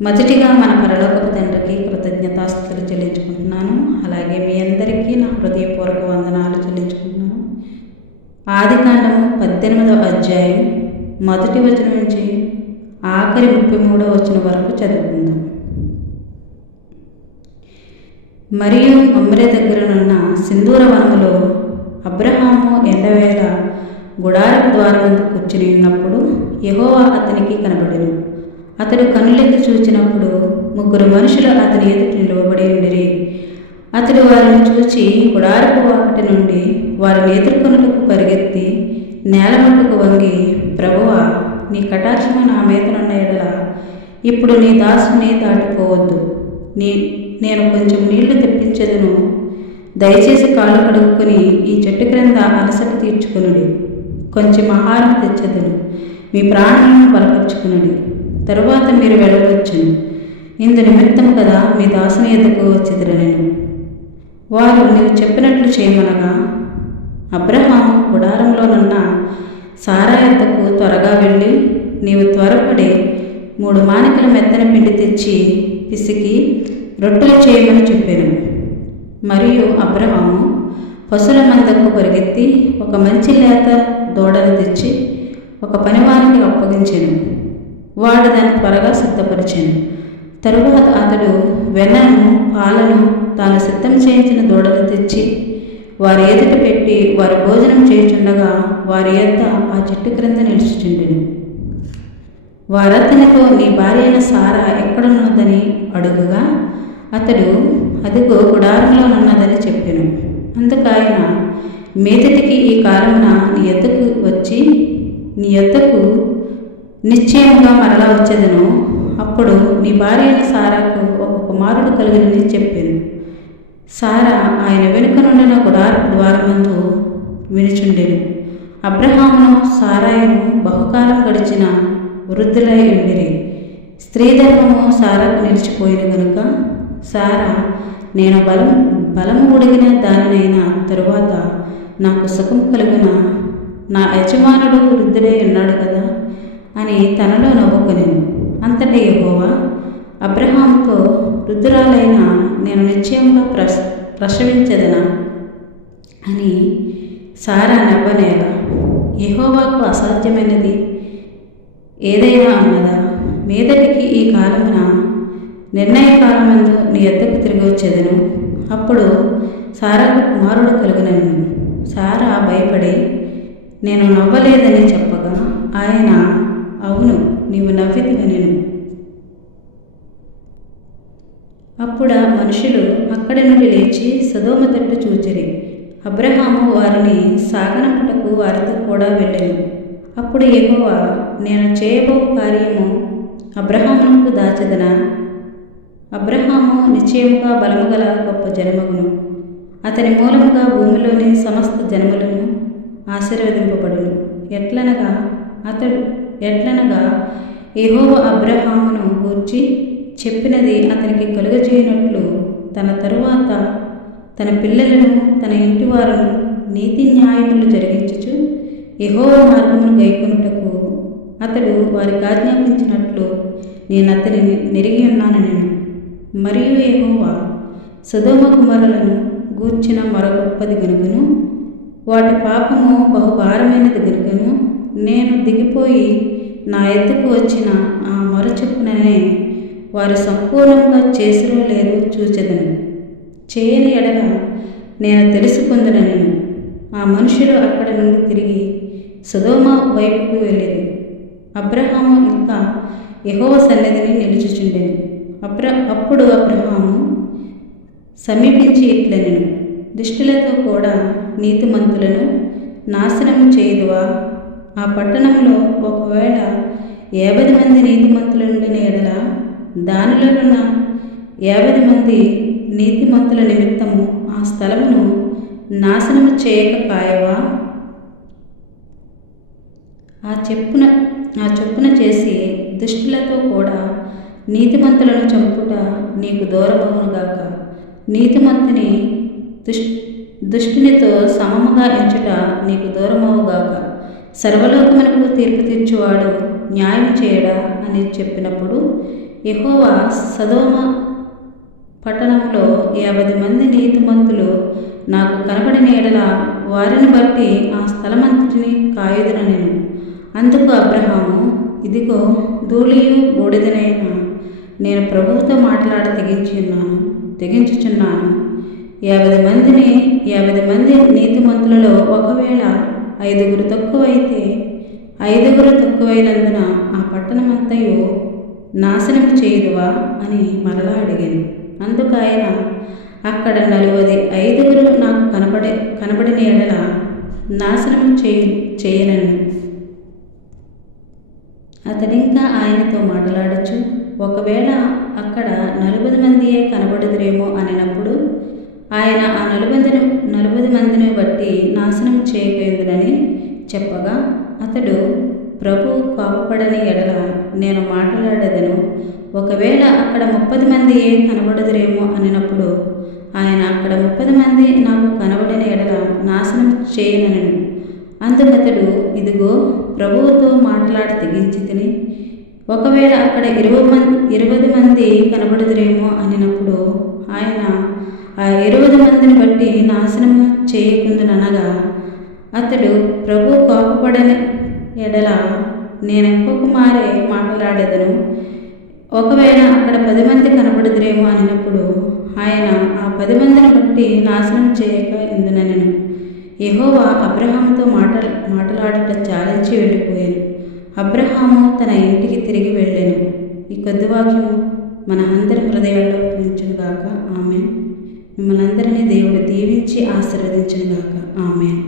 మొదటిగా మన పరలోకపు తండ్రికి కృతజ్ఞతాస్తుతులు చెల్లించుకుంటున్నాను. అలాగే మీ అందరికీ నా హృదయపూర్వక వందనాలు చెల్లించుకుంటున్నాను. ఆదికాండము 18వ అధ్యాయం మొదటి వచనం నుంచి ఆఖరి 33వ వచనం వరకు చదువుకుందాం. మరియు మమ్రే దగ్గరనున్న సింధూర వనములో అబ్రహాము ఎండవేళ గుడారపు ద్వారమందు కూర్చుని ఉన్నప్పుడు యెహోవా అతనికి కనబడెను. అతడు కనులెత్తి చూచినప్పుడు 3 మనుషులు అతని ఎదుట నిలువబడి ఉండిరి. అతడు వారిని చూచి గుడారపు వాకిటి నుండి వారిని ఎదుర్కొనుటకు పరిగెత్తి నేల మట్టుకు వంగి, ప్రభువా, నీ కటాక్షము నా మీదనున్న ఎడల ఇప్పుడు నీ దాసుని దాటిపోవద్దు. నేను కొంచెం నీళ్లు తెప్పించదును. దయచేసి కాళ్ళు కడుక్కొని ఈ చెట్టు క్రింద అలసట తీర్చుకునుడి. కొంచెం ఆహారం తెచ్చదును. మీ ప్రాణాలను బలపరుచుకునుడి. తరువాత మీరు వెళ్ళవచ్చును. ఇందు నిమిత్తము కదా మీ దాసుని ఎదుకు వచ్చెదరనెను. వారు నీవు చెప్పినట్లు చేయమనగా అబ్రహాము గుడారంలోనున్న సారా యొద్దకు త్వరగా వెళ్ళి, నీవు త్వరపడి 3 మానికల మెత్తని పిండి తెచ్చి పిసికి రొట్టెలు చేయమని చెప్పాను. మరియు అబ్రహాము పశువుల మందకు పరిగెత్తి ఒక మంచి లేత దూడను తెచ్చి ఒక పనివానికి అప్పగించెను. వాడు దాన్ని త్వరగా సిద్ధపరిచాను. తరువాత అతడు వెన్నను, పాలను తాను సిద్ధం చేయించిన దూడను తెచ్చి వారి ఎదుట పెట్టి వారు భోజనం చేయుచుండగా వారి యొద్ద ఆ చెట్టు క్రింద నిలుచుచుండెను. వారతనితో, నీ భార్య అయిన సారా ఎక్కడున్నదని అడుగుగా అతడు, అదిగో గుడారంలోనున్నదని చెప్పెను. అందుకాయన, మీదటికి ఈ కాలమున నీ యొద్దకు వచ్చి నీ యొద్దకు నిశ్చయముగా మరలా వచ్చేదను. అప్పుడు నీ భార్య అయిన సారాకు ఒక కుమారుడు కలుగునని చెప్పాను. సారా ఆయన వెనుక నుండిన గుడారపు ద్వారమందు వినుచుండెను. అబ్రహామును సారాయును బహుకాలం గడిచిన వృద్ధులై ఉండిరి. స్త్రీ ధర్మము సారాకు నిలిచిపోయిన గనుక సారా, నేను బలము ఉడిగిన దానినైన తరువాత నాకు సుఖం కలుగున, నా యజమానుడు వృద్ధుడై ఉన్నాడు కదా అని తనలో నవ్వుకొనెను. అంతటి యెహోవా అబ్రహాముతో, వృద్ధురాలైన నేను నిశ్చయంగా ప్రసవించదనా అని సారా నవ్వనేలా? యెహోవాకు అసాధ్యమైనది ఏదైనా ఉన్నదా? మీదటికి ఈ కాలమున నిర్ణయ కాలమందు నీ యొద్దకు తిరిగి వచ్చేదను. అప్పుడు సారాకు కుమారుడు కలుగునను. సారా భయపడి, నేను నవ్వలేదని చెప్పగా ఆయన, అవును, నీవు నవ్వితివనెను. అప్పుడు ఆ మనుషులు అక్కడి నుండి లేచి సొదొమ తట్టు చూచిరి. అబ్రహాము వారిని సాగనంపుటకు వారితో కూడా వెళ్ళెను. అప్పుడు యెహోవా, నేను చేయబో కార్యము అబ్రహామునకు దాచెదనా? అబ్రహాము నిశ్చయముగా బలము గల గొప్ప జనమగును. అతని మూలముగా భూమిలోని సమస్త జనములను ఆశీర్వదింపబడును. ఎట్లనగా యెహోవా అబ్రహామును గూర్చి చెప్పినది అతనికి కలుగజేయనట్లు తన తరువాత తన పిల్లలను, తన ఇంటి వారును నీతి న్యాయములు జరిగించుచు యెహోవా మార్గమును గైకొనుటకు అతడు వారికి ఆజ్ఞాపించినట్లు నేను అతనిని నెరిగి ఉన్నానెను. మరియు యెహోవా సొదొమ కుమారులను గూర్చిన మరో గొప్పది గనుకను, వాటి పాపము బహుభారమైనది గనుకను, నేను దిగిపోయి నా ఎద్దుకు వచ్చిన ఆ మొర చొప్పుననే వారు సంపూర్ణంగా చేసిరో లేదో చూచెదను. చేయని ఎడల నేను తెలుసుకుందునెను. ఆ మనుషులు అక్కడ నుండి తిరిగి సొదొమ వైపుకు వెళ్ళిరి. అబ్రహాము ఇంకా యెహోవా సన్నిధిని నిలుచుచుండెను. అప్పుడు అబ్రహాము సమీపించి ఇట్లనెను, దుష్టులతో కూడా నీతిమంతులను నాశనము చేయుదువా? ఆ పట్టణంలో ఒకవేళ 50 మంది నీతిమంతులుండిన ఎడల దానిలోనున్న 50 మంది నీతిమంతుల నిమిత్తము ఆ స్థలమును నాశనము చేయక కాయవా? ఆ చొప్పున చేసి దుష్టులతో కూడా నీతిమంతులను చంపుట నీకు దూరమవునుగాక. నీతిమంతుని దుష్టునితో సమముగా ఎంచుట నీకు దూరమవుగాక. సర్వలోకమునకు తీర్పు తీర్చువాడు న్యాయం చేయడా అని చెప్పినప్పుడు యెహోవా సదోమ పట్టణంలో 50 మంది నీతిమంతులు నాకు కనబడిన ఎడల వారిని బట్టి ఆ స్థలమంతటిని కాయుదుననెను. అందుకు అబ్రహాము, ఇదిగో ధూళియు బూడిదనైన నేను ప్రభువుతో మాట్లాడ తెగించుచున్నాను. 50 మంది నీతిమంతులలో ఒకవేళ 5 తక్కువైతే 5 తక్కువైనందున ఆ పట్టణమంతయు నాశనం చేయుదువా అని మరలా అడిగాను. అందుకు ఆయన, అక్కడ 45 నాకు కనబడిన ఎడల నాశనం చేయనను. అతడింకా ఆయనతో మాట్లాడచ్చు, ఒకవేళ అక్కడ 40 మందియే కనబడుదురేమో అనినప్పుడు ఆయన ఆ 40 మందిని బట్టి నాశనం చేయకూడదని చెప్పగా, అతడు, ప్రభు కోపపడని ఎడల నేను మాట్లాడేదను, ఒకవేళ అక్కడ 30 మందియే కనబడుదురేమో అనినప్పుడు ఆయన అక్కడ 30 మంది నాకు కనబడిన ఎడల నాశనం చేయనను. అందుకతడు, ఇదిగో ప్రభువుతో మాట్లాడ తెగించి తిని, ఒకవేళ అక్కడ 20 మంది కనబడుదురేమో అనినప్పుడు ఆయన ఆ 20 మందిని బట్టి నాశనము చేయకుందుననగా, అతడు, ప్రభు కోపపడని ఎడల నేనింకొక మారే మాట్లాడేదను, ఒకవేళ అక్కడ 10 మంది కనబడుదురేమో అనినప్పుడు ఆయన ఆ 10 మందిని బట్టి నాశనం చేయక ఇందునెను. యెహోవా అబ్రహాముతో మాట్లాడుట చాలించి వెళ్ళిపోయాను. అబ్రహాము తన ఇంటికి తిరిగి వెళ్ళాను. ఈ కొద్ది వాక్యము మన అందరి హృదయాల్లో ఉంచునుగాక. ఆమేన్. మిమ్మల్ని అందరినీ దేవుడు దీవించి ఆశీర్వదించునుగాక. ఆమేన్.